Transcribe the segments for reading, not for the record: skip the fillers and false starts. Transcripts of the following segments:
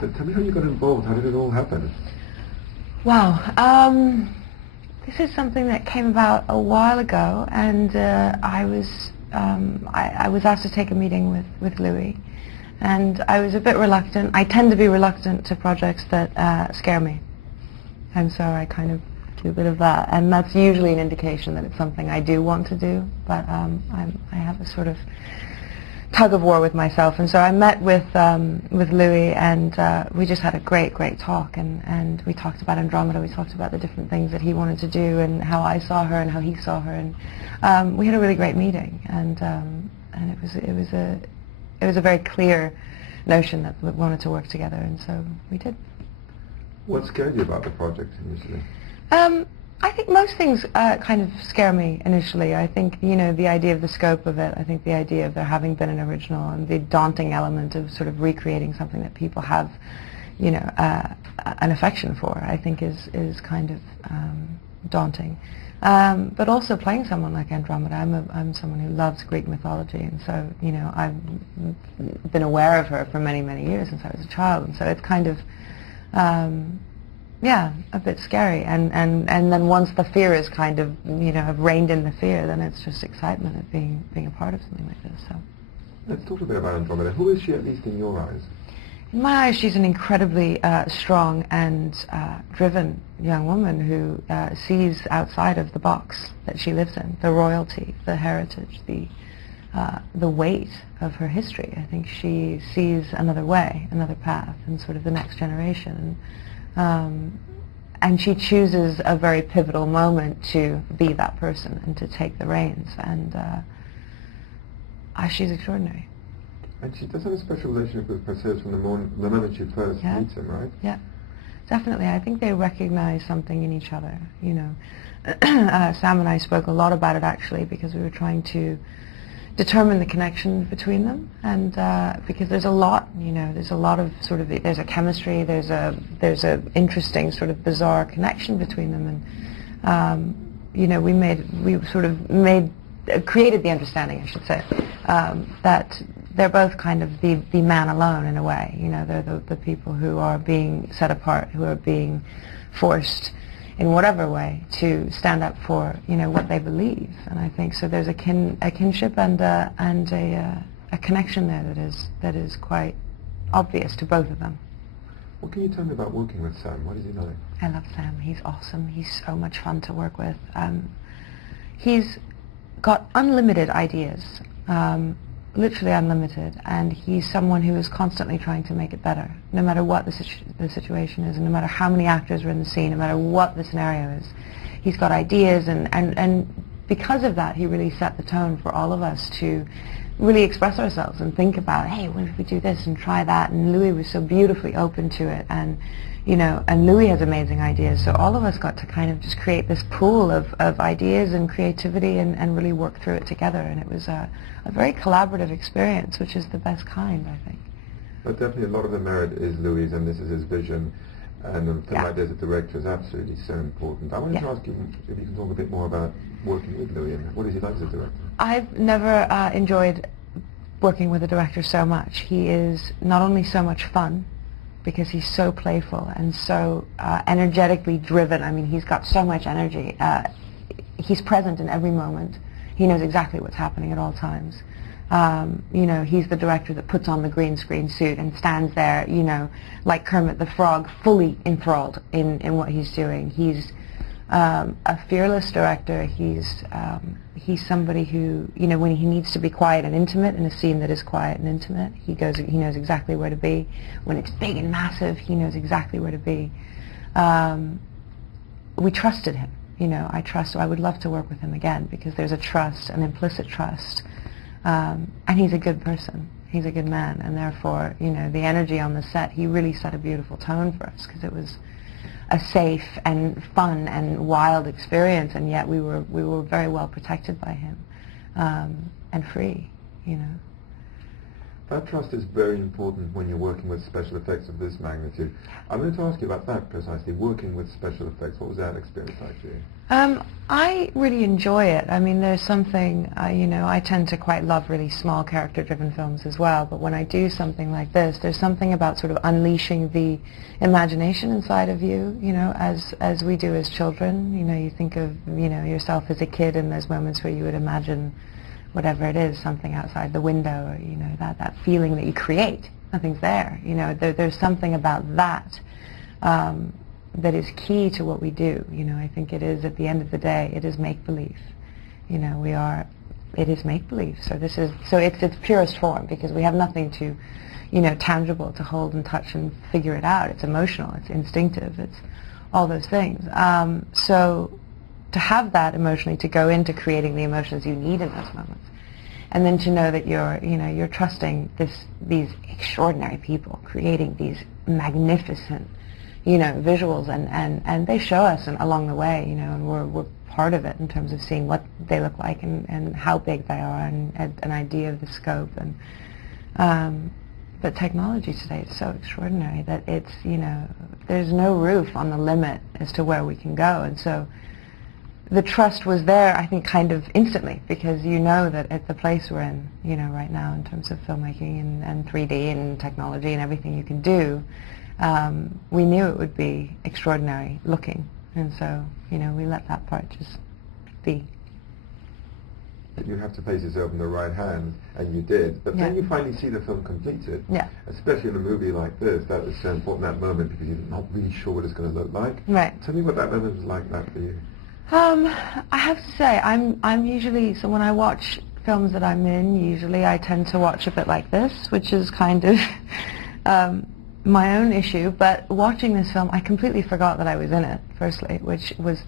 So tell me how you got involved. How did it all happen? Wow. This is something that came about a while ago, and I was asked to take a meeting with Louis, and I was a bit reluctant. I tend to be reluctant to projects that scare me, and so I kind of do a bit of that, and that's usually an indication that it's something I do want to do, but I have a sort of tug of war with myself, and so I met with Louis, and we just had a great talk, and we talked about Andrómeda. We talked about the different things that he wanted to do, and how I saw her and how he saw her, and we had a really great meeting, and it was a very clear notion that we wanted to work together, and so we did. What scared you about the project initially? I think most things kind of scare me initially. I think, you know, the idea of the scope of it, I think the idea of there having been an original, and the daunting element of sort of recreating something that people have, you know, an affection for, I think is kind of daunting. But also playing someone like Andrómeda, I'm someone who loves Greek mythology, and so, you know, I've been aware of her for many years since I was a child, and so it's kind of yeah, a bit scary, and then once the fear is kind of, you know, have reined in the fear, then it's just excitement of being a part of something like this. So let's talk a bit about Andrómeda. Who is she, at least in your eyes? In my eyes, she's an incredibly strong and driven young woman who sees outside of the box that she lives in, the royalty, the heritage, the weight of her history. I think she sees another way, another path, and sort of the next generation. And she chooses a very pivotal moment to be that person and to take the reins, and she's extraordinary. And she does have a special relationship with Perseus from the moment she first meets him, right? Yeah, definitely. I think they recognize something in each other, you know. Sam and I spoke a lot about it, actually, because we were trying to determine the connection between them, and because there's a lot, you know, there's a lot of sort of, there's a chemistry, there's a interesting sort of bizarre connection between them, and you know, created the understanding, I should say, that they're both kind of the man alone in a way. You know, they're the people who are being set apart, who are being forced in whatever way to stand up for, you know, what they believe. And I think so there's a kinship and a connection there that is quite obvious to both of them. What can you tell me about working with Sam? What is he like? I love Sam. He's awesome. He's so much fun to work with. He's got unlimited ideas, literally unlimited, and he's someone who is constantly trying to make it better, no matter what the situation is, and no matter how many actors are in the scene, no matter what the scenario is. He's got ideas, and because of that, he really set the tone for all of us to really express ourselves and think about, hey, what if we do this and try that? And Louis was so beautifully open to it, and you know, and Louis has amazing ideas, so all of us got to kind of just create this pool of ideas and creativity, and really work through it together, and it was a very collaborative experience, which is the best kind, I think. But definitely a lot of the merit is Louis', and this is his vision, and the idea as a director is absolutely so important. I wanted to ask you if you can talk a bit more about working with Louis, and what is he like as a director? I've never enjoyed working with a director so much. He is not only so much fun, because he's so playful and so energetically driven. I mean, he's got so much energy. He's present in every moment. He knows exactly what's happening at all times. You know, he's the director that puts on the green screen suit and stands there, you know, like Kermit the Frog, fully enthralled in what he's doing. He's a fearless director. He's somebody who, you know, when he needs to be quiet and intimate in a scene that is quiet and intimate, he knows exactly where to be. When it's big and massive, he knows exactly where to be. We trusted him, you know. I would love to work with him again, because there's a trust, an implicit trust, and he's a good person. He's a good man, and therefore, you know, the energy on the set, he really set a beautiful tone for us, because it was a safe and fun and wild experience, and yet we were very well protected by him, and free, you know. That trust is very important when you're working with special effects of this magnitude. I'm going to ask you about that precisely, working with special effects. What was that experience like for you? I really enjoy it. I mean, there's something, you know, I tend to quite love really small character-driven films as well, but when I do something like this, there's something about sort of unleashing the imagination inside of you, you know, as we do as children. You know, you think of, you know, yourself as a kid, and there's moments where you would imagine whatever it is, something outside the window, or, you know, that feeling that you create. Nothing's there. You know, there's something about that that is key to what we do. You know, I think it is, at the end of the day, it is make-believe. You know, it is make-believe. So it's its purest form, because we have nothing to, you know, tangible to hold and touch and figure it out. It's emotional, it's instinctive, it's all those things. So to have that emotionally, to go into creating the emotions you need in those moments, and then to know that you're trusting these extraordinary people creating these magnificent, you know, visuals, and they show us along the way, you know, and we're part of it in terms of seeing what they look like and how big they are, and an idea of the scope. And but technology today is so extraordinary that it's, you know, there's no roof on the limit as to where we can go. And so the trust was there, I think, kind of instantly, because you know that at the place we're in, you know, right now in terms of filmmaking and 3D and technology and everything you can do, we knew it would be extraordinary looking. And so, you know, we let that part just be. You have to place yourself in the right hands, and you did. But then you finally see the film completed. Yeah. Especially in a movie like this, that is so important, that moment, because you're not really sure what it's going to look like. Right. Tell me what that moment was like that for you. I have to say, I'm usually, so when I watch films that I'm in, usually I tend to watch a bit like this, which is kind of my own issue. But watching this film, I completely forgot that I was in it, firstly, which was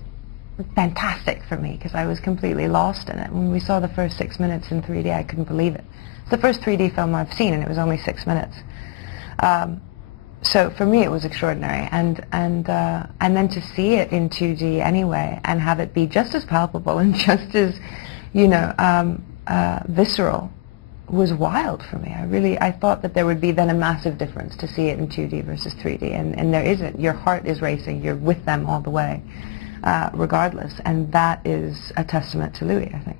fantastic for me, because I was completely lost in it. When we saw the first 6 minutes in 3D, I couldn't believe it. It's the first 3D film I've seen, and it was only 6 minutes. So for me, it was extraordinary, and then to see it in 2D anyway, and have it be just as palpable and just as, you know, visceral, was wild for me. I thought that there would be then a massive difference to see it in 2D versus 3D, and there isn't. Your heart is racing. You're with them all the way, regardless, and that is a testament to Louis, I think.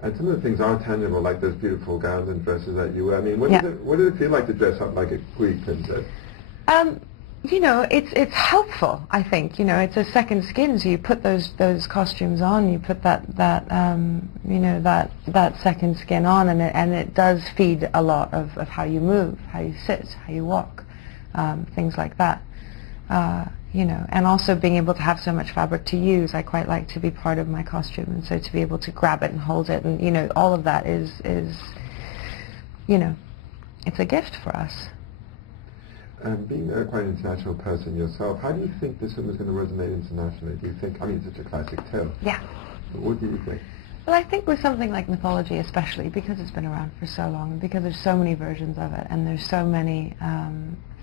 And some of the things are tangible, like those beautiful gowns and dresses that you wear. I mean, what did it feel like to dress up like a Greek princess? You know, it's helpful, I think. You know, it's a second skin, so you put those costumes on, you put that you know, that second skin on, and it does feed a lot of how you move, how you sit, how you walk, things like that. You know, and also being able to have so much fabric to use. I quite like to be part of my costume, and so to be able to grab it and hold it, and, you know, all of that is you know, it's a gift for us. Being a quite international person yourself, how do you think this film is going to resonate internationally? Do you think, I mean, it's such a classic tale. Yeah. But what do you think? Well, I think with something like mythology, especially because it's been around for so long, and because there's so many versions of it, and there's so many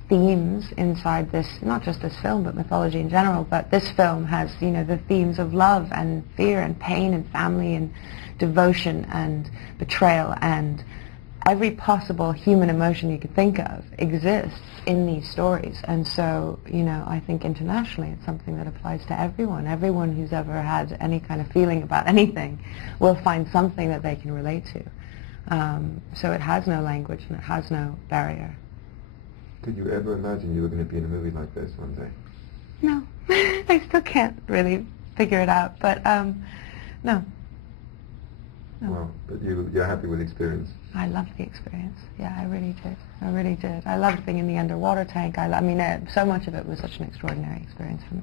themes inside this, not just this film, but mythology in general. But this film has, you know, the themes of love and fear and pain and family and devotion and betrayal, and every possible human emotion you could think of exists in these stories. And so, you know, I think internationally it's something that applies to everyone. Everyone who's ever had any kind of feeling about anything will find something that they can relate to. So it has no language and it has no barrier. Could you ever imagine you were going to be in a movie like this one day? No. I still can't really figure it out, but no. No. Well, but you're happy with the experience? I loved the experience. Yeah, I really did. I really did. I loved being in the underwater tank. I mean, so much of it was such an extraordinary experience for me.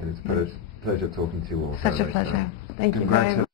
And it's a pleasure talking to you all. Such a pleasure. Thank you very much.